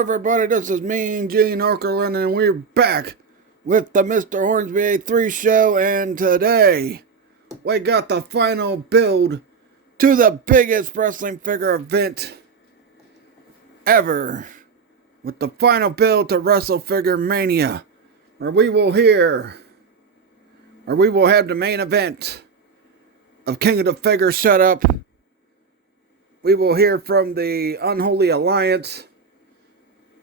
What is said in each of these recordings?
everybody, this is me, Gene Orkerlin, and we're back with the Mr. Hornsby A3 show, and today we got the final build to the biggest wrestling figure event ever, with the final build to Wrestle Figure Mania, where we will have the main event of King of the Figures Shut Up. We will hear from the Unholy Alliance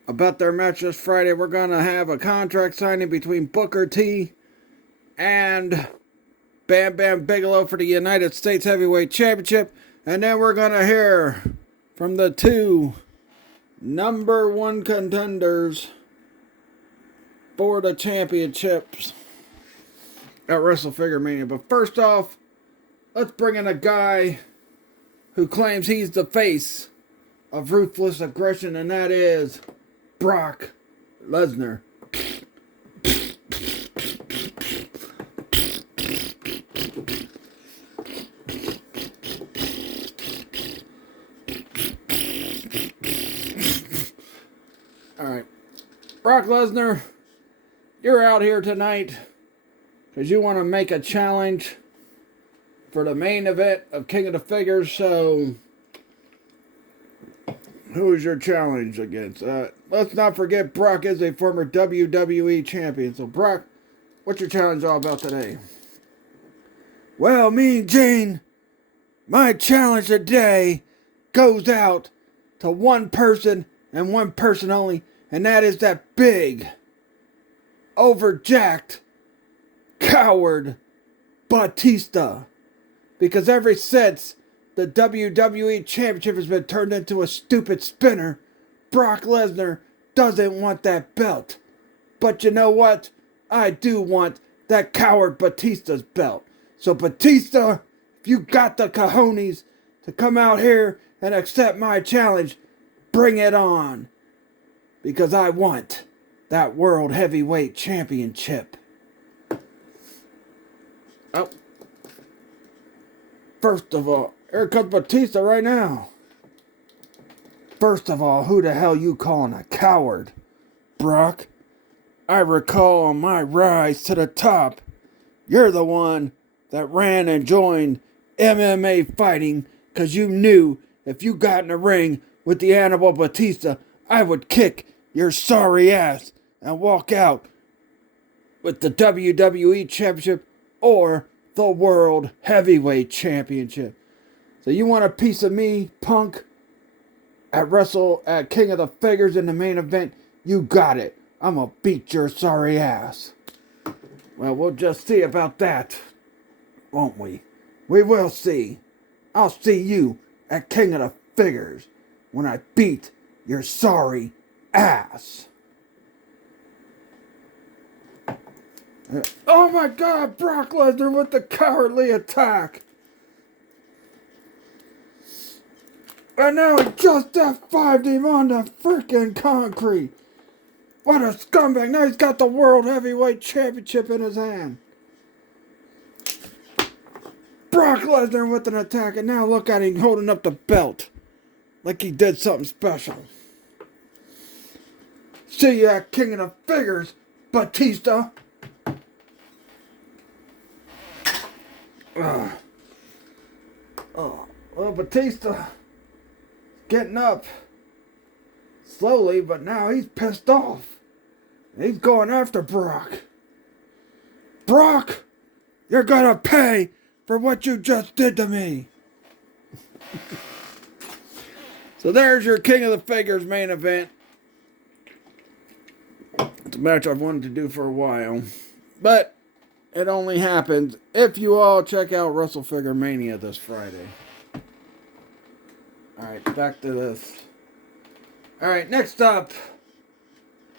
about their match this Friday. We're going to have a contract signing between Booker T and Bam Bam Bigelow for the United States Heavyweight Championship. And then we're going to hear from the two number one contenders for the championships at Wrestle Figure Mania. But first off, let's bring in a guy who claims he's the face of ruthless aggression, and that is Brock Lesnar. Alright, Brock Lesnar, you're out here tonight because you want to make a challenge for the main event of King of the Figures. So who is your challenge against? Let's not forget Brock is a former WWE champion. So Brock, what's your challenge all about today? Well, me and Gene, my challenge today goes out to one person and one person only, and that is that big, overjacked, coward Batista. Because ever since the WWE Championship has been turned into a stupid spinner, Brock Lesnar doesn't want that belt. But you know what? I do want that coward Batista's belt. So Batista, if you got the cojones to come out here and accept my challenge, bring it on. Because I want that World Heavyweight Championship. Oh. First of all, here comes Batista right now. First of all, who the hell you calling a coward, Brock? I recall on my rise to the top, you're the one that ran and joined MMA fighting because you knew if you got in the ring with the animal Batista, I would kick your sorry ass and walk out with the WWE Championship or the World Heavyweight Championship. So you want a piece of me, punk, at King of the Figures in the main event? You got it. I'm gonna beat your sorry ass. Well, we'll just see about that, won't we? We will see. I'll see you at King of the Figures when I beat your sorry ass. Oh my God, Brock Lesnar with the cowardly attack. And now he just F5'd him on the freaking concrete. What a scumbag. Now he's got the World Heavyweight Championship in his hand. Brock Lesnar with an attack, and now look at him holding up the belt like he did something special. See you at King of the Figures, Batista. Well, Batista getting up slowly, but now he's pissed off. He's going after Brock. Brock, you're gonna pay for what you just did to me. So there's your King of the Figures main event. It's a match I've wanted to do for a while, but it only happens if you all check out Wrestle Figure Mania this Friday. Alright, back to this. Alright, next up,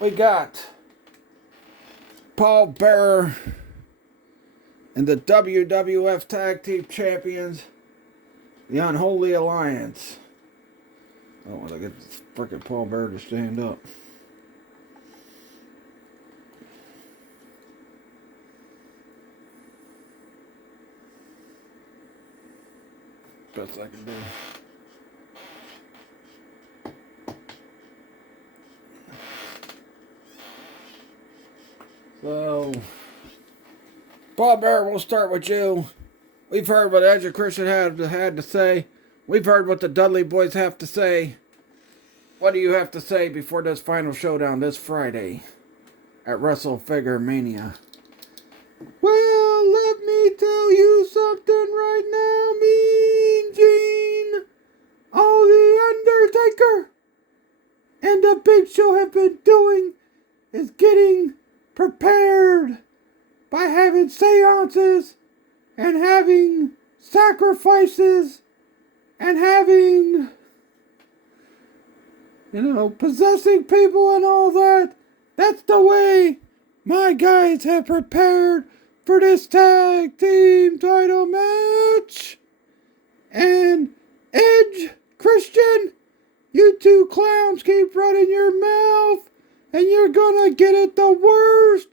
we got Paul Bearer and the WWF Tag Team Champions, the Unholy Alliance. I don't want to get this frickin' Paul Bearer to stand up. Best I can do. So, Paul Bear, we'll start with you. We've heard what Edge and Christian had to say. We've heard what the Dudley boys have to say. What do you have to say before this final showdown this Friday at Wrestle Figure Mania? Well, let me tell you something right now, Mean Gene. All the Undertaker and the Big Show have been doing is getting prepared by having seances and having sacrifices and having, possessing people and all that. That's the way my guys have prepared for this tag team title match. And Edge, Christian, you two clowns keep running your mouth, and you're gonna get it the worst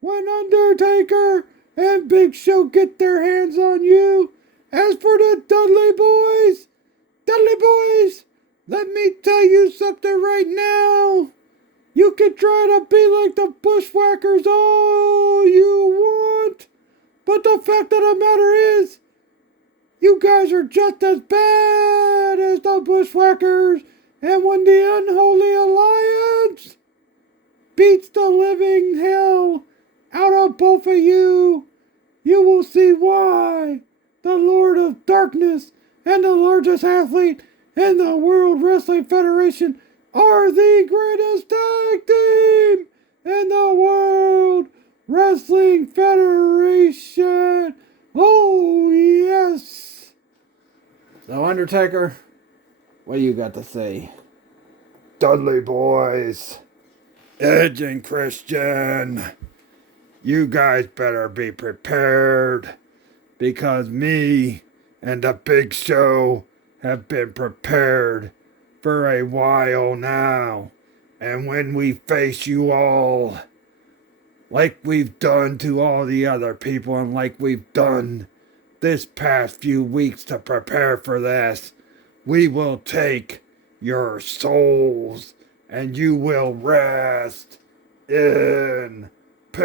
when Undertaker and Big Show get their hands on you. As for the Dudley boys, let me tell you something right now. You can try to be like the Bushwhackers all you want, but the fact of the matter is, you guys are just as bad as the Bushwhackers, and when the Unholy Alliance beats the living hell out of both of you, you will see why the Lord of Darkness and the largest athlete in the World Wrestling Federation are the greatest tag team in the World Wrestling Federation. Oh, yes. So, Undertaker, what do you got to say? Dudley boys, Edge and Christian, you guys better be prepared, because me and the Big Show have been prepared for a while now. And when we face you all, like we've done to all the other people and like we've done this past few weeks to prepare for this, we will take your souls and you will rest in peace.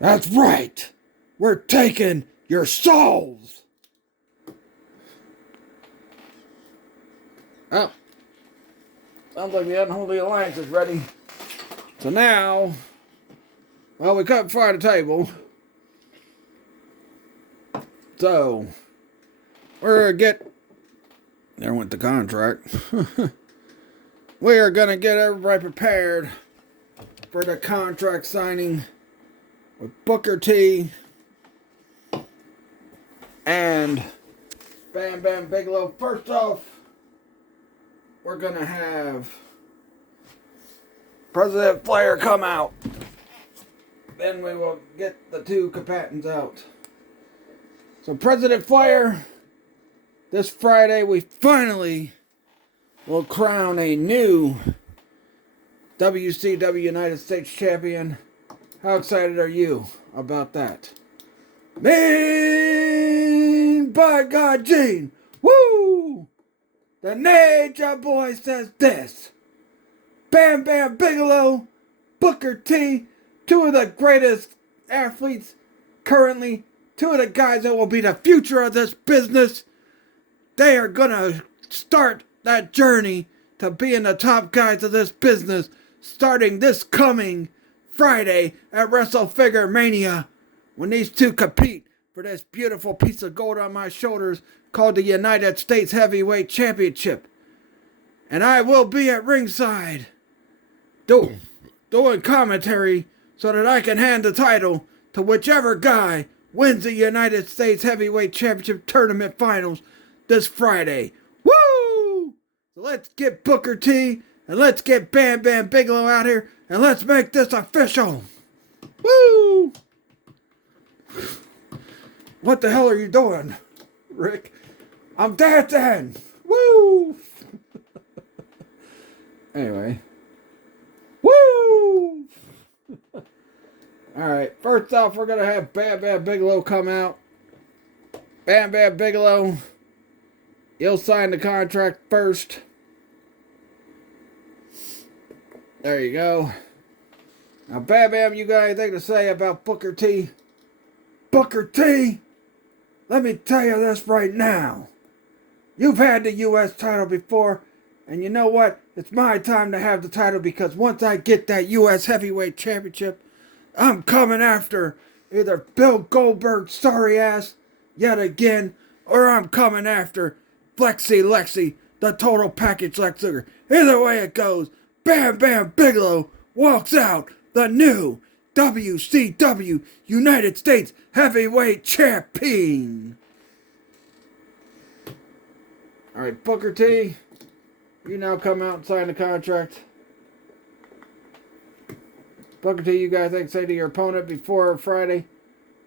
That's right. We're taking your souls. Oh. Sounds like the Unholy Alliance is ready. So now, well, we couldn't find a table. So, we're gonna get, there went the contract. We are gonna get everybody prepared for the contract signing with Booker T and Bam Bam Bigelow. First off, we're gonna have President Flair come out. Then we will get the two combatants out. So President Flair, this Friday we finally will crown a new WCW United States Champion. How excited are you about that? Man, by God, Gene, woo! The Nature Boy says this. Bam Bam Bigelow, Booker T, two of the greatest athletes currently, two of the guys that will be the future of this business. They are gonna start that journey to being the top guys of this business starting this coming Friday at Wrestle Figure Mania, when these two compete for this beautiful piece of gold on my shoulders called the United States Heavyweight Championship. And I will be at ringside doing commentary so that I can hand the title to whichever guy wins the United States Heavyweight Championship Tournament Finals this Friday. Woo! So let's get Booker T and let's get Bam Bam Bigelow out here and let's make this official. Woo! What the hell are you doing, Rick? I'm dancing. Woo! Anyway. Woo! Alright, first off, we're going to have Bam Bam Bigelow come out. Bam Bam Bigelow, you'll sign the contract first. There you go. Now, Bam Bam, you got anything to say about Booker T? Booker T, let me tell you this right now. You've had the U.S. title before, and you know what? It's my time to have the title, because once I get that U.S. Heavyweight Championship, I'm coming after either Bill Goldberg's sorry ass yet again, or I'm coming after Lexi, the total package Lex Luger. Either way it goes, Bam Bam Bigelow walks out the new WCW United States Heavyweight Champion. Alright, Booker T, you now come out and sign the contract. Booker T, you got anything to say to your opponent before Friday?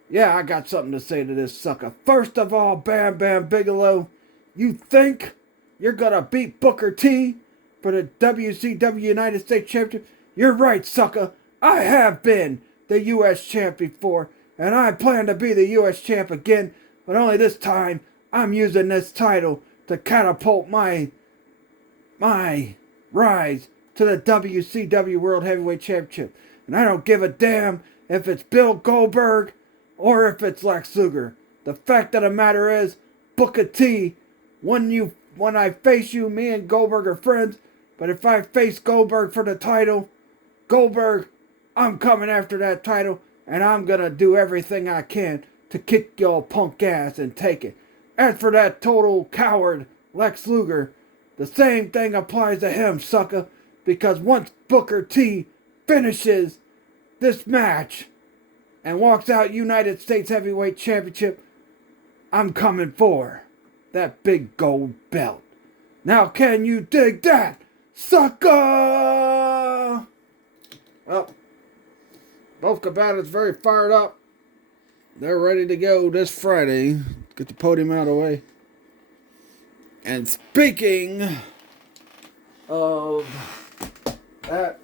Yeah, I got something to say to this sucker. First of all, Bam Bam Bigelow, you think you're gonna beat Booker T for the WCW United States Championship? You're right, sucker. I have been the U.S. champ before, and I plan to be the U.S. champ again, but only this time I'm using this title to catapult my rise to the WCW World Heavyweight Championship. And I don't give a damn if it's Bill Goldberg or if it's Lex Luger. The fact of the matter is, Booker T, when I face you, me and Goldberg are friends, but if I face Goldberg for the title, Goldberg, I'm coming after that title, and I'm gonna do everything I can to kick your punk ass and take it. As for that total coward, Lex Luger, the same thing applies to him, sucker, because once Booker T finishes this match and walks out United States Heavyweight Championship, I'm coming for that big gold belt. Now can you dig that, sucker? Well, both combatants very fired up. They're ready to go this Friday. Get the podium out of the way. And speaking of that,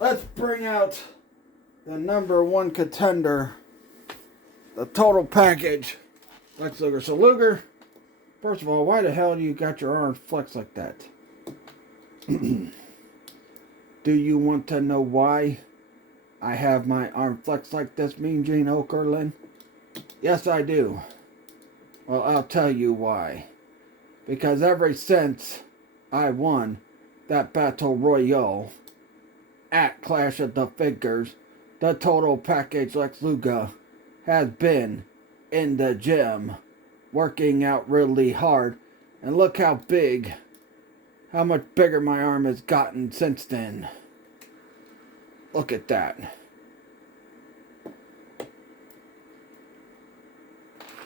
let's bring out the number one contender, the total package, Lex Luger. So Luger, first of all, why the hell do you got your arms flexed like that? Do you want to know why I have my arm flexed like this, Mean Gene Okerlund? Yes, I do. Well, I'll tell you why. Because ever since I won that Battle Royale at Clash of the Figures, the total package Lex Luger has been in the gym working out really hard. And look how much bigger my arm has gotten since then. Look at that.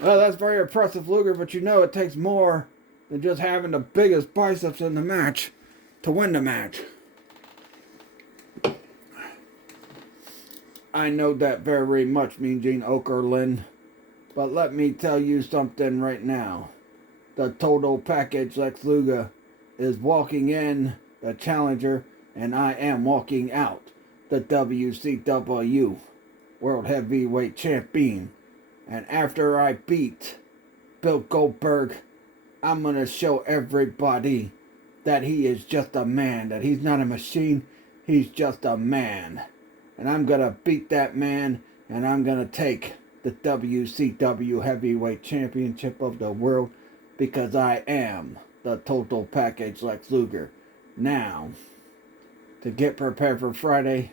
Well, that's very impressive, Luger, but you know it takes more than just having the biggest biceps in the match to win the match. I know that very much, Mean Gene Okerlund, but let me tell you something right now. The total package Lex Luger is walking in the challenger, and I am walking out the WCW World Heavyweight Champion. And after I beat Bill Goldberg, I'm going to show everybody that he is just a man, that he's not a machine, he's just a man. And I'm going to beat that man, and I'm going to take the WCW Heavyweight Championship of the world, because I am the total package Lex Luger. Now, to get prepared for Friday,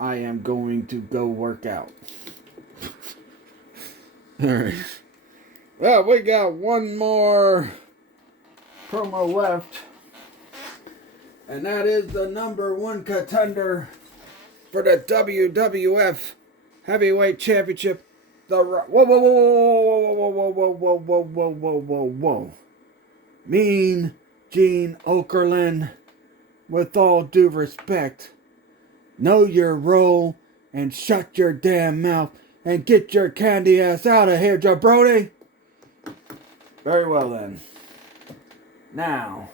I am going to go work out. Alright. Well, we got one more promo left. And that is the number one contender for the WWF Heavyweight Championship. Whoa, whoa, whoa, whoa, whoa, whoa, whoa, whoa, whoa, whoa, whoa, whoa. Mean Gene Okerlund, with all due respect, know your role and shut your damn mouth and get your candy ass out of here, jabroni. Very well then. Now,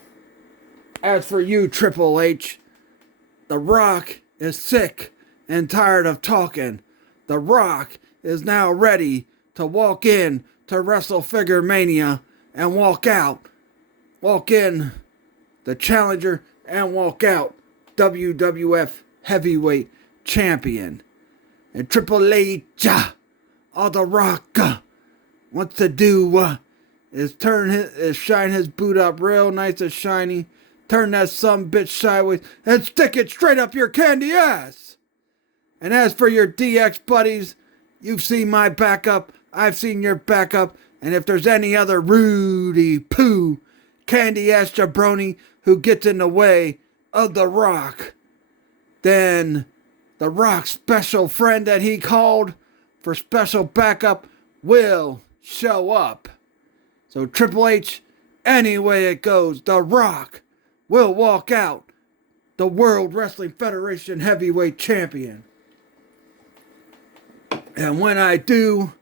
as for you, Triple H, The Rock is sick and tired of talking. The Rock is now ready to walk in to Wrestle Figure Mania and walk out. Walk in the challenger and walk out WWF Heavyweight Champion. And Triple H, all The Rock wants to do is shine his boot up real nice and shiny, turn that sumbitch sideways, and stick it straight up your candy ass. And as for your DX buddies, you've seen my backup, I've seen your backup, and if there's any other Rudy Poo candy ass jabroni who gets in the way of The Rock, then The Rock's special friend that he called for special backup will show up. So Triple H, any way it goes, The Rock will walk out the World Wrestling Federation Heavyweight Champion. And when I do,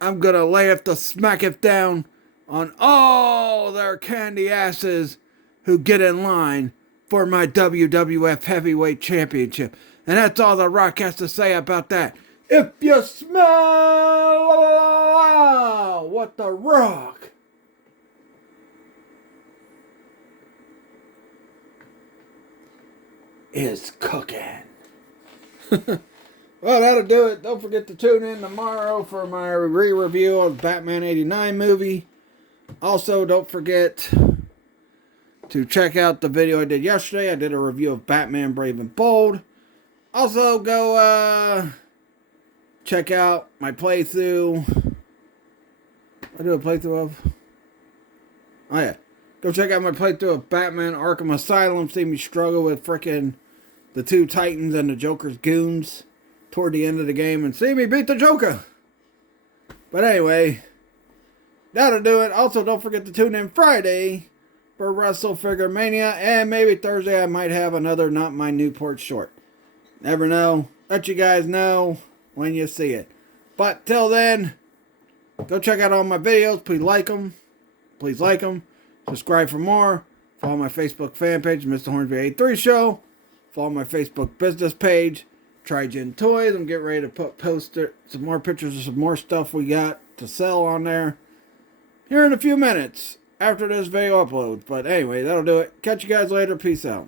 I'm going to lay it to smack it down on all their candy asses who get in line for my WWF Heavyweight Championship. And that's all The Rock has to say about that. If you smell what The Rock is cooking. Well, that'll do it. Don't forget to tune in tomorrow for my re-review of the Batman 89 movie. Also, don't forget to check out the video I did yesterday. I did a review of Batman Brave and Bold. Also, go check out my playthrough. I do a playthrough of... Oh, yeah. Go check out my playthrough of Batman Arkham Asylum. See me struggle with frickin' the two Titans and the Joker's goons toward the end of the game, and see me beat the Joker. But anyway, that'll do it. Also, don't forget to tune in Friday for Wrestle Figure Mania, and maybe Thursday I might have another Not My Newport short. Never know. Let you guys know when you see it. But till then, go check out all my videos. Please like them. Please like them. Subscribe for more. Follow my Facebook fan page, Mr. Hornsby 83 Show. Follow my Facebook business page, Trigen Toys. I'm getting ready to post some more pictures of some more stuff we got to sell on there here in a few minutes after this video uploads. But anyway, that'll do it. Catch you guys later. Peace out.